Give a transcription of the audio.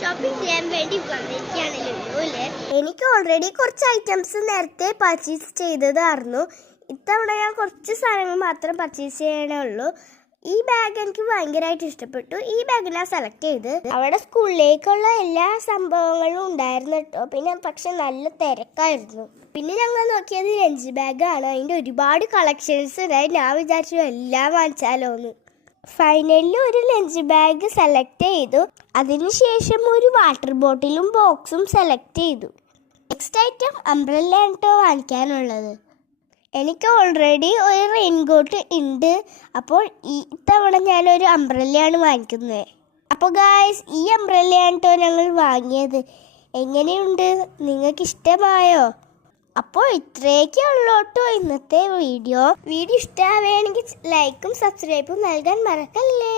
Shopping ചെയ്യാൻ വേണ്ടി വന്നിരിക്കുകയാണല്ലോ അല്ലേ. എനിക്ക് ഓൾറെഡി കുറച്ച് ഐറ്റംസ് നേരത്തെ പർച്ചേസ് ചെയ്തതായിരുന്നു. ഇത്തവണ ഞാൻ കുറച്ച് സാധനങ്ങൾ മാത്രം പർച്ചേസ് ചെയ്യണുള്ളൂ. ഈ ബാഗ് എനിക്ക് ഭയങ്കരമായിട്ട് ഇഷ്ടപ്പെട്ടു. ഈ ബാഗ് ഞാൻ സെലക്ട് ചെയ്ത് അവിടെ സ്കൂളിലേക്കുള്ള എല്ലാ സംഭവങ്ങളും ഉണ്ടായിരുന്നു കേട്ടോ. പിന്നെ പക്ഷെ നല്ല തിരക്കായിരുന്നു. പിന്നെ ഞങ്ങൾ നോക്കിയത് ലഞ്ച് ബാഗാണ്. അതിൻ്റെ ഒരുപാട് കളക്ഷൻസ് ഉണ്ടായി. ഞാൻ വിചാരിച്ചു എല്ലാം വാങ്ങിച്ചാലോ എന്ന്. ഫൈനലി ഒരു ലഞ്ച് ബാഗ് സെലക്ട് ചെയ്തു. അതിനുശേഷം ഒരു വാട്ടർ ബോട്ടിലും ബോക്സും സെലക്ട് ചെയ്തു. നെക്സ്റ്റ് ഐറ്റം അംബ്രല്ല കേട്ടോ വാങ്ങിക്കാനുള്ളത്. എനിക്ക് ഓൾറെഡി ഒരു റെയിൻകോട്ട് ഉണ്ട്. അപ്പോൾ ഇത്തവണ ഞാനൊരു അംബ്രല്ലയാണ് വാങ്ങിക്കുന്നത്. അപ്പോൾ ഗായ്സ്, ഈ അംബ്രല്ലയാണ് കേട്ടോ ഞങ്ങൾ വാങ്ങിയത്. എങ്ങനെയുണ്ട്? നിങ്ങൾക്ക് ഇഷ്ടമായോ? അപ്പോൾ ഇത്രയൊക്കെ ഉള്ളൂ കേട്ടോ ഇന്നത്തെ വീഡിയോ. ഇഷ്ടമാവുകയാണെങ്കിൽ ലൈക്കും സബ്സ്ക്രൈബും നൽകാൻ മറക്കല്ലേ.